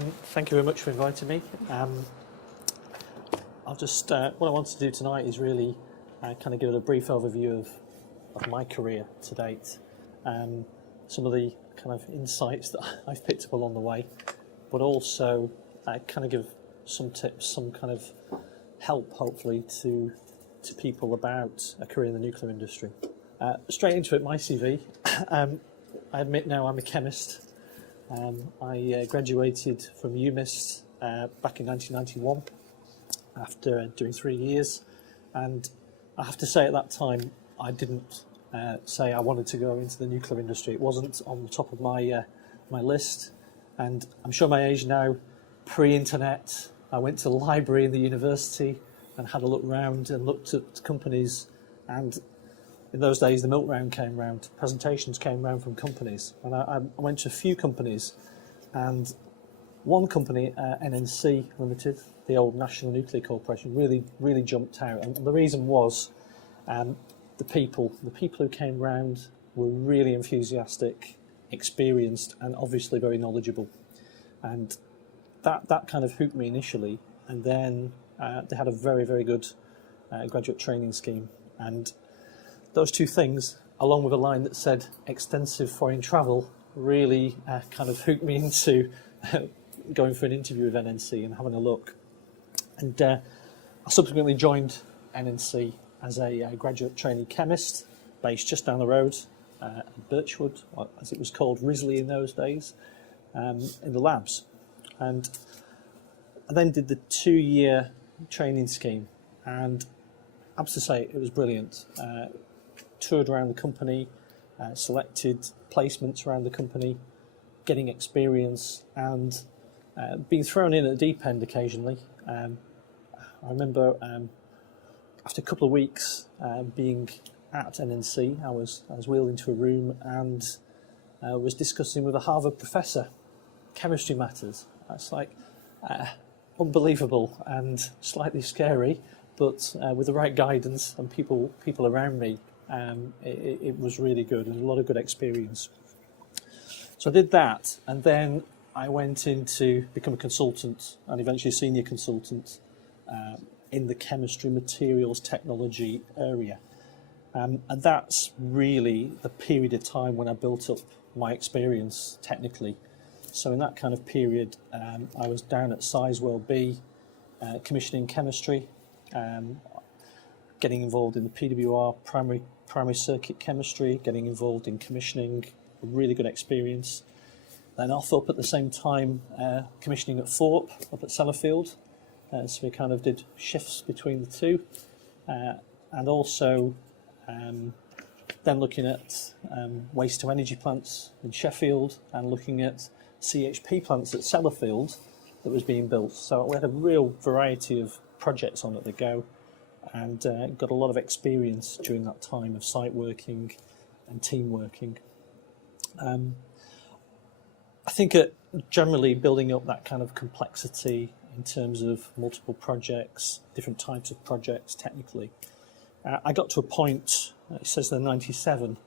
Thank you very much for inviting me. What I want to do tonight is really kind of give it a brief overview of my career to date, some of the kind of insights that I've picked up along the way, but also kind of give some tips, some kind of help, hopefully, to people about a career in the nuclear industry. Straight into it, my CV. I admit now I'm a chemist. I graduated from UMIST back in 1991 after doing 3 years, and I have to say at that time I didn't say I wanted to go into the nuclear industry. It wasn't on the top of my list, and I'm sure my age now, pre-internet, I went to the library in the university and had a look round and looked at companies, and in those days the milk round came round, presentations came round from companies, and I went to a few companies, and one company, NNC Limited, the old National Nuclear Corporation, really jumped out, and the reason was the people who came round were really enthusiastic, experienced, and obviously very knowledgeable, and that kind of hooked me initially. And then they had a very good graduate training scheme, and those two things, along with a line that said extensive foreign travel, really kind of hooked me into going for an interview with NNC and having a look. And I subsequently joined NNC as a graduate trainee chemist, based just down the road at Birchwood, or as it was called, Risley in those days, in the labs. And I then did the 2-year training scheme, and I have to say it was brilliant. Toured around the company, selected placements around the company, getting experience, and being thrown in at the deep end occasionally. I remember after a couple of weeks being at NNC, I was wheeled into a room and was discussing with a Harvard professor chemistry matters. That's like unbelievable and slightly scary, but with the right guidance and people around me, it was really good and a lot of good experience. So I did that, and then I went in to become a consultant and eventually a senior consultant in the chemistry, materials, technology area. And that's really the period of time when I built up my experience technically. So in that kind of period, I was down at Sizewell B, commissioning chemistry, getting involved in the PWR, primary circuit chemistry, getting involved in commissioning, a really good experience. Then off up at the same time, commissioning at Thorpe, up at Sellafield. So we kind of did shifts between the two. And also then looking at waste to energy plants in Sheffield and looking at CHP plants at Sellafield that was being built. So we had a real variety of projects on at the go, and got a lot of experience during that time of site working and team working. I think generally building up that kind of complexity in terms of multiple projects, different types of projects technically. I got to a point, it says they're 97,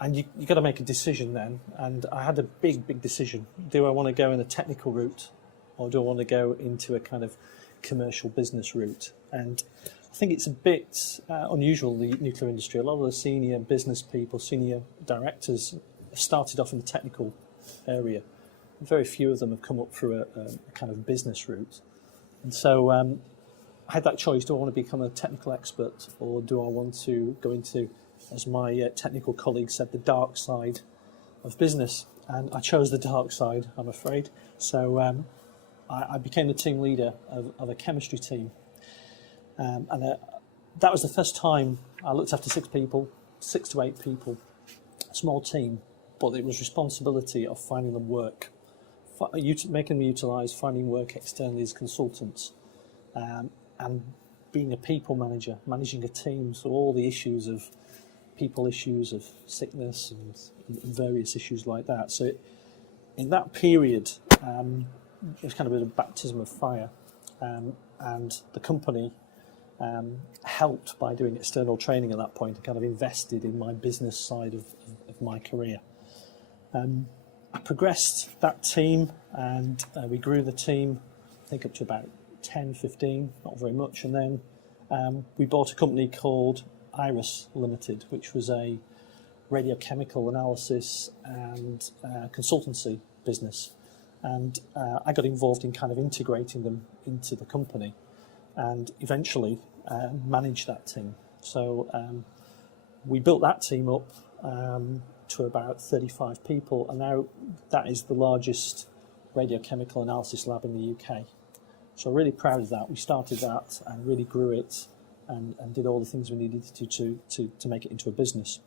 and you got to make a decision then, and I had a big decision. Do I want to go in a technical route, or do I want to go into a kind of commercial business route? And I think it's a bit unusual in the nuclear industry. A lot of the senior business people, senior directors, started off in the technical area. Very few of them have come up through a kind of business route. And so I had that choice: do I want to become a technical expert, or do I want to go into, as my technical colleague said, the dark side of business? And I chose the dark side, I'm afraid. So I became the team leader of a chemistry team. And that was the first time I looked after 6 to 8 people, a small team, but it was responsibility of finding them work, making them utilise, finding work externally as consultants, and being a people manager, managing a team, so all the issues of people issues of sickness and various issues like that. So in that period, it was kind of a baptism of fire, and the company helped by doing external training at that point and kind of invested in my business side of my career. I progressed that team, and we grew the team, I think, up to about 10, 15, not very much. And then we bought a company called Iris Limited, which was a radiochemical analysis and consultancy business. And I got involved in kind of integrating them into the company and eventually managed that team. So we built that team up to about 35 people, and now that is the largest radiochemical analysis lab in the UK. So really proud of that. We started that and really grew it and did all the things we needed to make it into a business.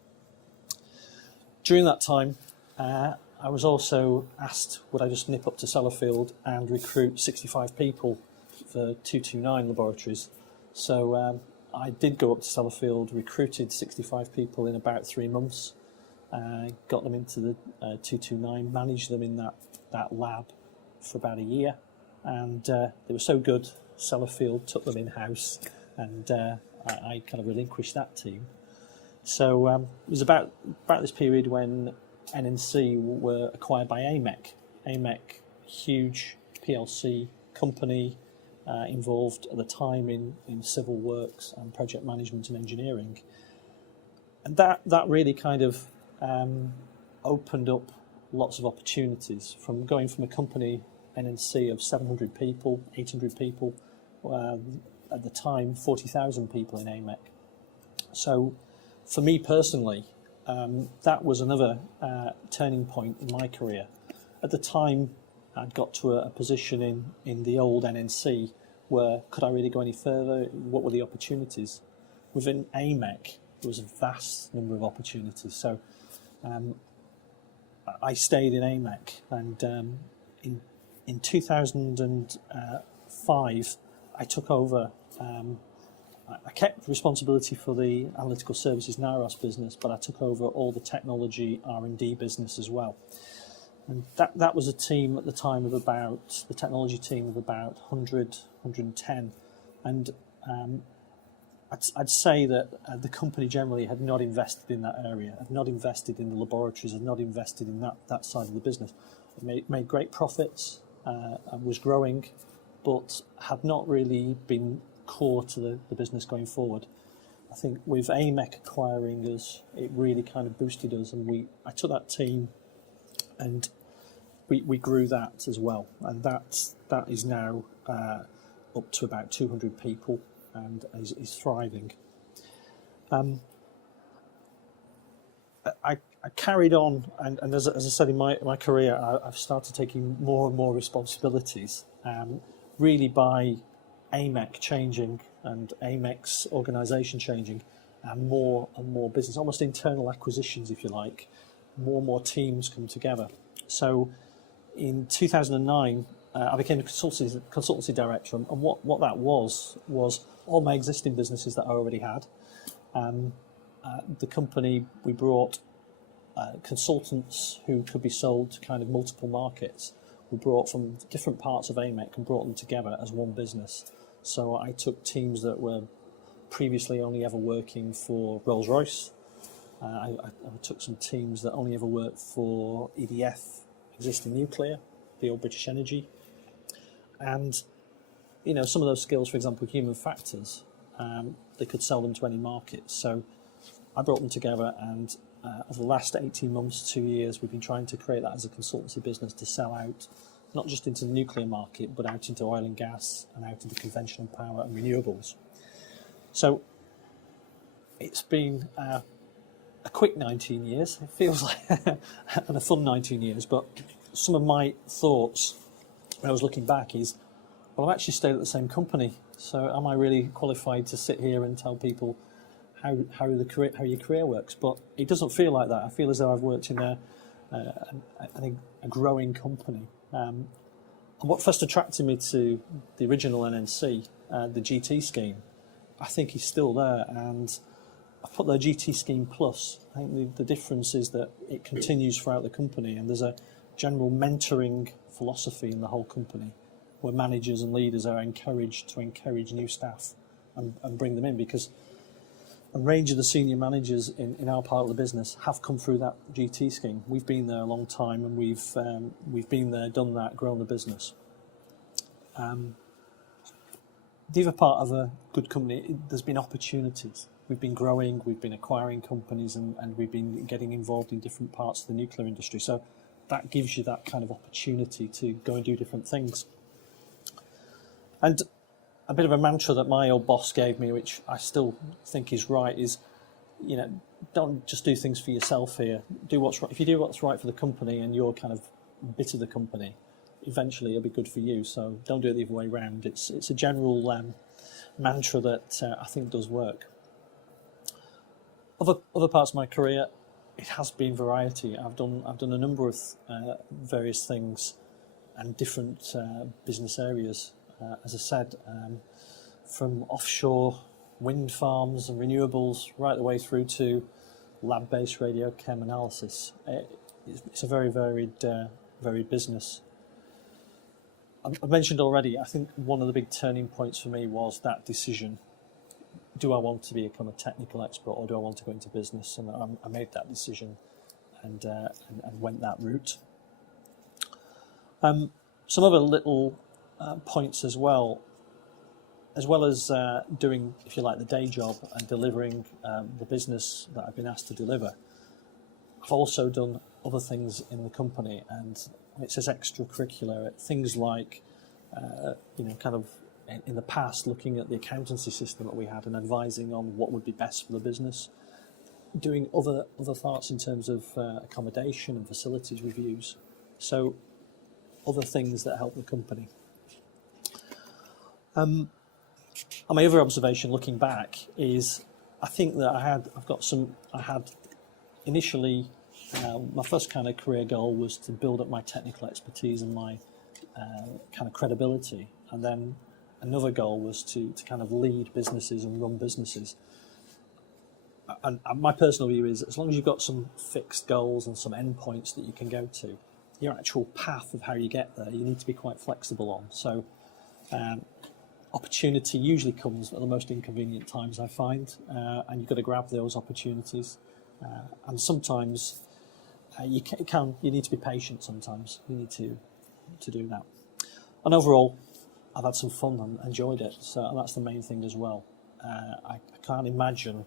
During that time, I was also asked, would I just nip up to Sellafield and recruit 65 people for 229 laboratories. So I did go up to Sellafield, recruited 65 people in about 3 months, got them into the 229, managed them in that lab for about a year, and they were so good, Sellafield took them in-house, and I kind of relinquished that team. So it was about this period when NNC were acquired by AMEC. AMEC, huge PLC company, involved at the time in civil works and project management and engineering. And that really kind of opened up lots of opportunities, from going from a company, NNC, of 700 people, 800 people, at the time 40,000 people in AMEC. So for me personally, that was another turning point in my career. At the time, I'd got to a position in the old NNC where could I really go any further? What were the opportunities? Within AMEC, there was a vast number of opportunities. So I stayed in AMEC, and in 2005, I took over. I kept responsibility for the analytical services NIROS business, but I took over all the technology R&D business as well. And that was a team at the time of about, the technology team of about 100, 110. And I'd say that the company generally had not invested in that area, had not invested in the laboratories, had not invested in that side of the business. It made great profits, and was growing, but had not really been core to the business going forward. I think with AMEC acquiring us, it really kind of boosted us, and I took that team and we grew that as well, and that is now up to about 200 people and is thriving. I carried on, and as I said, in my career, I've started taking more and more responsibilities, really by AMEC changing and AMEC's organisation changing, and more business, almost internal acquisitions, if you like, more and more teams come together. So in 2009, I became a consultancy director, and what that was all my existing businesses that I already had. The company, we brought consultants who could be sold to kind of multiple markets. We brought from different parts of AMEC and brought them together as one business. So I took teams that were previously only ever working for Rolls-Royce. I took some teams that only ever worked for EDF, existing nuclear, the old British Energy. And, some of those skills, for example, human factors, they could sell them to any market. So I brought them together, and over the last 18 months, 2 years, we've been trying to create that as a consultancy business to sell out, not just into the nuclear market, but out into oil and gas and out into conventional power and renewables. So it's been a quick 19 years, it feels like, and a fun 19 years, but some of my thoughts when I was looking back is, well, I've actually stayed at the same company, so am I really qualified to sit here and tell people how your career works? But it doesn't feel like that. I feel as though I've worked in a growing company. And what first attracted me to the original NNC, the GT scheme, I think is still there, and I've put the GT scheme plus. I think the difference is that it continues throughout the company, and there's a general mentoring philosophy in the whole company, where managers and leaders are encouraged to encourage new staff and bring them in, because a range of the senior managers in our part of the business have come through that GT scheme. We've been there a long time, and we've been there, done that, grown the business. The other part of a good company, there's been opportunities. We've been growing, we've been acquiring companies, and we've been getting involved in different parts of the nuclear industry. So that gives you that kind of opportunity to go and do different things. And a bit of a mantra that my old boss gave me, which I still think is right, is, don't just do things for yourself here. Do what's right. If you do what's right for the company and you're kind of bit of the company, eventually it'll be good for you. So don't do it the other way around. It's a general mantra that I think does work. Other parts of my career, it has been variety. I've done a number of various things and different business areas. As I said, from offshore wind farms and renewables right the way through to lab-based radiochem analysis. It's a very varied business. I've mentioned already, I think one of the big turning points for me was that decision. Do I want to become a technical expert, or do I want to go into business? And I made that decision and went that route. Some other little points as well as doing, if you like, the day job and delivering the business that I've been asked to deliver. I've also done other things in the company, and it says extracurricular, things like, kind of in the past, looking at the accountancy system that we had and advising on what would be best for the business, doing other parts in terms of accommodation and facilities reviews. So other things that help the company. And my other observation looking back is, I think that I had initially, my first kind of career goal was to build up my technical expertise and my kind of credibility. And then another goal was to kind of lead businesses and run businesses. And my personal view is, as long as you've got some fixed goals and some endpoints that you can go to, your actual path of how you get there, you need to be quite flexible on. So opportunity usually comes at the most inconvenient times, I find, and you've got to grab those opportunities. And sometimes you need to be patient. Sometimes you need to do that. And overall, I've had some fun and enjoyed it. So that's the main thing as well. I can't imagine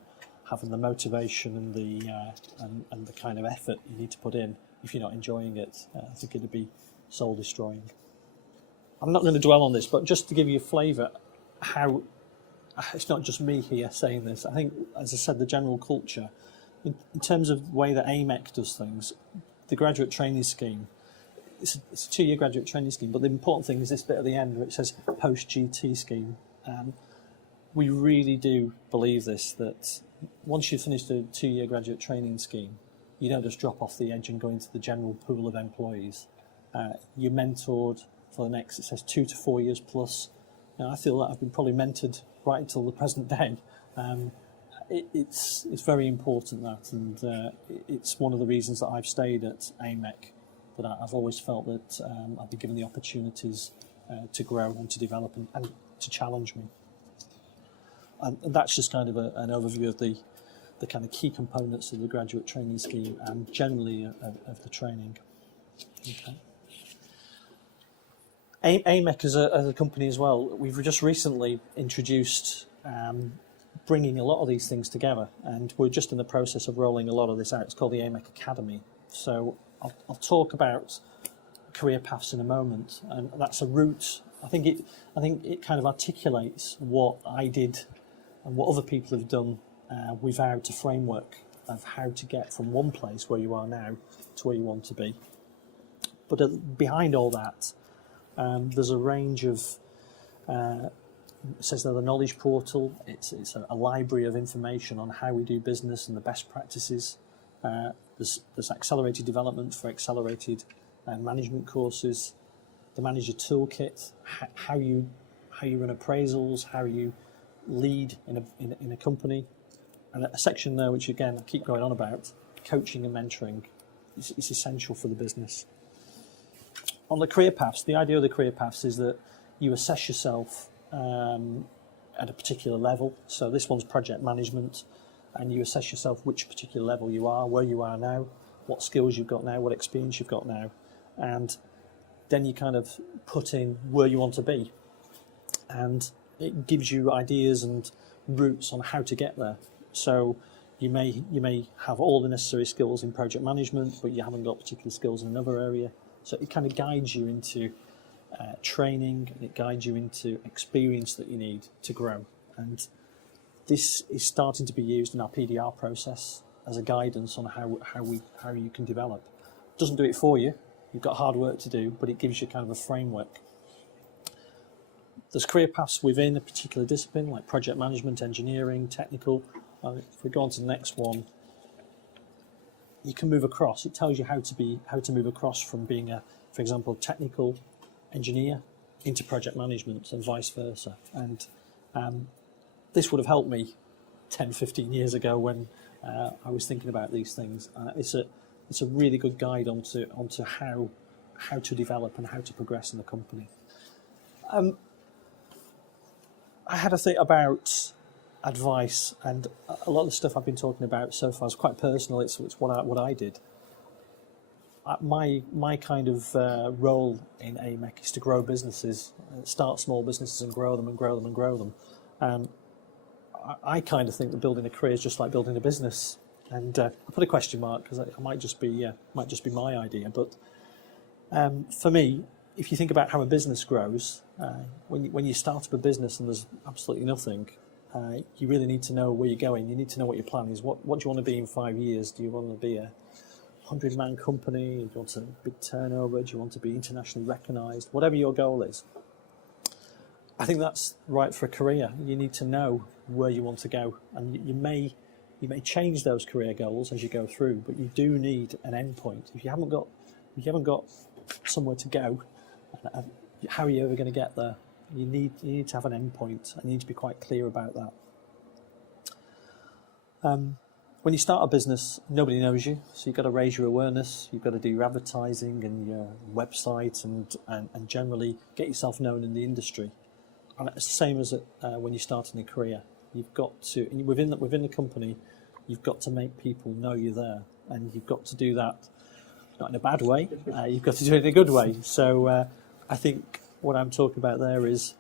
having the motivation and the kind of effort you need to put in if you're not enjoying it. I think it'd be soul destroying. I'm not going to dwell on this, but just to give you a flavour, how it's not just me here saying this. I think, as I said, the general culture, in terms of the way that AMEC does things, the graduate training scheme, it's a 2-year graduate training scheme, but the important thing is this bit at the end where it says post-GT scheme. We really do believe this, that once you've finished a 2-year graduate training scheme, you don't just drop off the edge and go into the general pool of employees. You're mentored for the next, it says 2 to 4 years plus. I feel that I've been probably mentored right until the present day. It's very important that, and it's one of the reasons that I've stayed at AMEC, that I've always felt that I've been given the opportunities to grow and to develop and to challenge me. And that's just kind of an overview of the kind of key components of the graduate training scheme and generally of the training. Okay. AMEC as a company as well, we've just recently introduced bringing a lot of these things together, and we're just in the process of rolling a lot of this out. It's called the AMEC Academy. So I'll talk about career paths in a moment, and that's a route. I think it kind of articulates what I did and what other people have done without a framework of how to get from one place where you are now to where you want to be. But behind all that, there's a range of, it says that the knowledge portal, it's a library of information on how we do business and the best practices. There's accelerated development for accelerated management courses, the manager toolkit, how you run appraisals, how you lead in a company, and a section there which again I keep going on about, coaching and mentoring is essential for the business. On the career paths, the idea of the career paths is that you assess yourself at a particular level. So this one's project management. and you assess yourself which particular level you are, where you are now, what skills you've got now, what experience you've got now, and then you kind of put in where you want to be, and it gives you ideas and routes on how to get there. So you may have all the necessary skills in project management, but you haven't got particular skills in another area. So it kind of guides you into training, and it guides you into experience that you need to grow. And this is starting to be used in our PDR process as a guidance on how you can develop. It doesn't do it for you. You've got hard work to do, but it gives you kind of a framework. There's career paths within a particular discipline, like project management, engineering, technical. If we go on to the next one, you can move across. It tells you how to move across from being for example, technical engineer into project management and vice versa. And this would have helped me 10, 15 years ago when I was thinking about these things. It's a really good guide onto how to develop and how to progress in the company. I had a think about advice, and a lot of the stuff I've been talking about so far is quite personal. It's what I did. My kind of role in AMEC is to grow businesses, start small businesses and grow them and grow them and grow them. I kind of think that building a career is just like building a business, and I put a question mark because it might just be my idea. But for me, if you think about how a business grows, when you start up a business and there's absolutely nothing, you really need to know where you're going. You need to know what your plan is. What do you want to be in 5 years? Do you want to be a 100-man company? Do you want a big turnover? Do you want to be internationally recognised? Whatever your goal is. I think that's right for a career. You need to know where you want to go, and you may change those career goals as you go through, but you do need an end point. If you haven't got somewhere to go, how are you ever going to get there? You need to have an end point, and you need to be quite clear about that. When you start a business, nobody knows you, so you've got to raise your awareness. You've got to do your advertising and your website, and generally get yourself known in the industry. And it's the same as when you're starting a career. You've got to, within the company, you've got to make people know you're there, and you've got to do that not in a bad way. You've got to do it in a good way. So I think what I'm talking about there is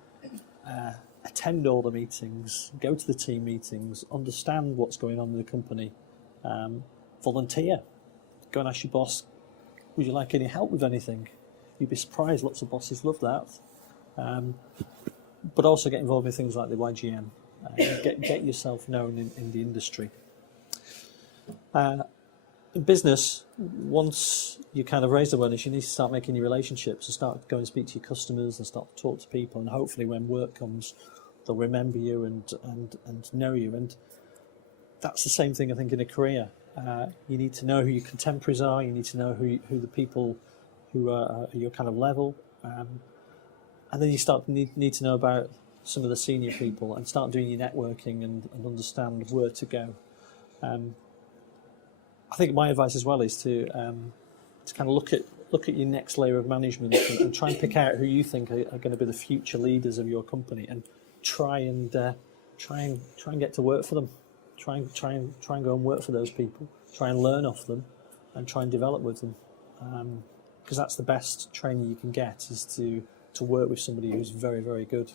attend all the meetings, go to the team meetings, understand what's going on in the company, volunteer, go and ask your boss, would you like any help with anything? You'd be surprised, lots of bosses love that. But also get involved in things like the YGN, get yourself known in the industry. In business, once you kind of raise awareness, you need to start making your relationships and start going and speak to your customers and start to talk to people, and hopefully when work comes, they'll remember you and know you. And that's the same thing, I think, in a career. You need to know who your contemporaries are. You need to know who the people who are at your kind of level, and then you need to know about some of the senior people and start doing your networking and understand where to go. I think my advice as well is to kind of look at your next layer of management and try and pick out who you think are going to be the future leaders of your company, and try and get to work for them. Try and go and work for those people. Try and learn off them, and try and develop with them. Because that's the best training you can get, is to work with somebody who's very, very good.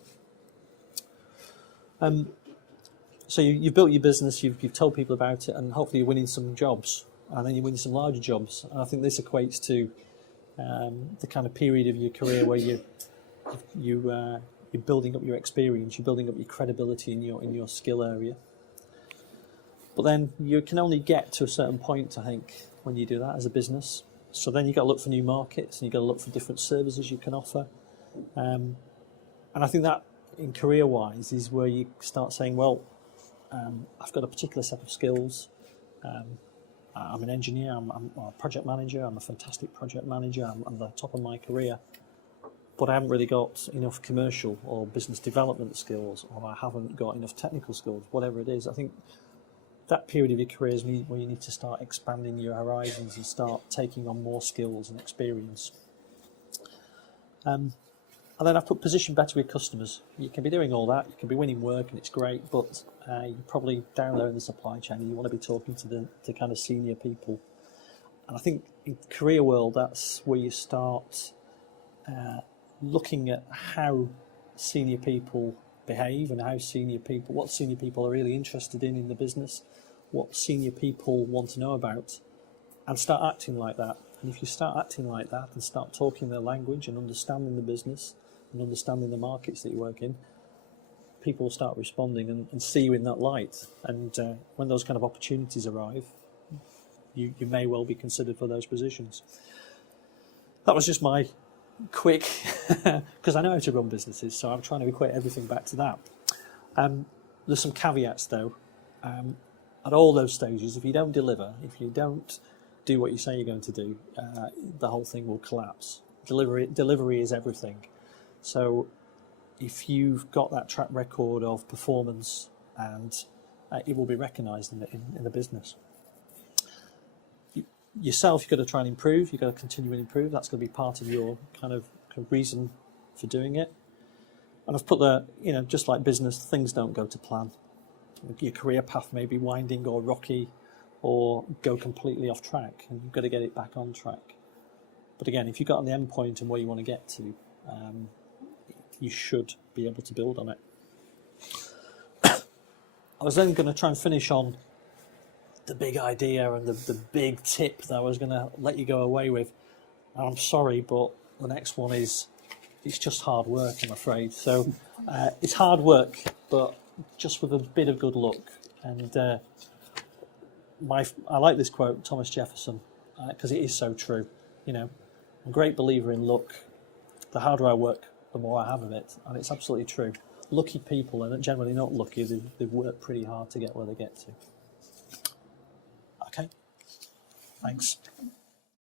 So you've built your business, you've told people about it, and hopefully you're winning some jobs, and then you're winning some larger jobs. And I think this equates to the kind of period of your career where you're building up your experience, you're building up your credibility in your skill area. But then you can only get to a certain point, I think, when you do that as a business. So then you've got to look for new markets, and you've got to look for different services you can offer. And I think that, in career-wise, is where you start saying, well, I've got a particular set of skills. I'm an engineer, I'm a project manager, I'm a fantastic project manager, I'm at the top of my career, but I haven't really got enough commercial or business development skills, or I haven't got enough technical skills, whatever it is. I think that period of your career is where you need to start expanding your horizons and start taking on more skills and experience. And then I've put position better with customers. You can be doing all that, you can be winning work and it's great, but you're probably down there in the supply chain and you want to be talking to the kind of senior people. And I think in the career world, that's where you start looking at how senior people behave and what senior people are really interested in the business, what senior people want to know about, and start acting like that. And if you start acting like that and start talking their language and understanding the business and understanding the markets that you work in, people will start responding and see you in that light. And when those kind of opportunities arrive, you may well be considered for those positions. That was just my quick, because I know how to run businesses, so I'm trying to equate everything back to that. There's some caveats though. At all those stages, if you don't deliver, if you don't do what you say you're going to do, the whole thing will collapse. Delivery is everything. So if you've got that track record of performance, and it will be recognised in the business. Yourself, you've got to try and improve. You've got to continue and improve. That's going to be part of your kind of reason for doing it. And I've put just like business, things don't go to plan. Your career path may be winding or rocky or go completely off track, and you've got to get it back on track. But again, if you've got an end point and where you want to get to, you should be able to build on it. I was then going to try and finish on the big idea and the big tip that I was going to let you go away with. And I'm sorry, but the next one it's just hard work, I'm afraid. So it's hard work, but just with a bit of good luck. And I like this quote, Thomas Jefferson, because it is so true. I'm a great believer in luck. The harder I work, the more I have of it. And it's absolutely true. Lucky people, and generally not lucky, they've worked pretty hard to get where they get to. Okay, thanks.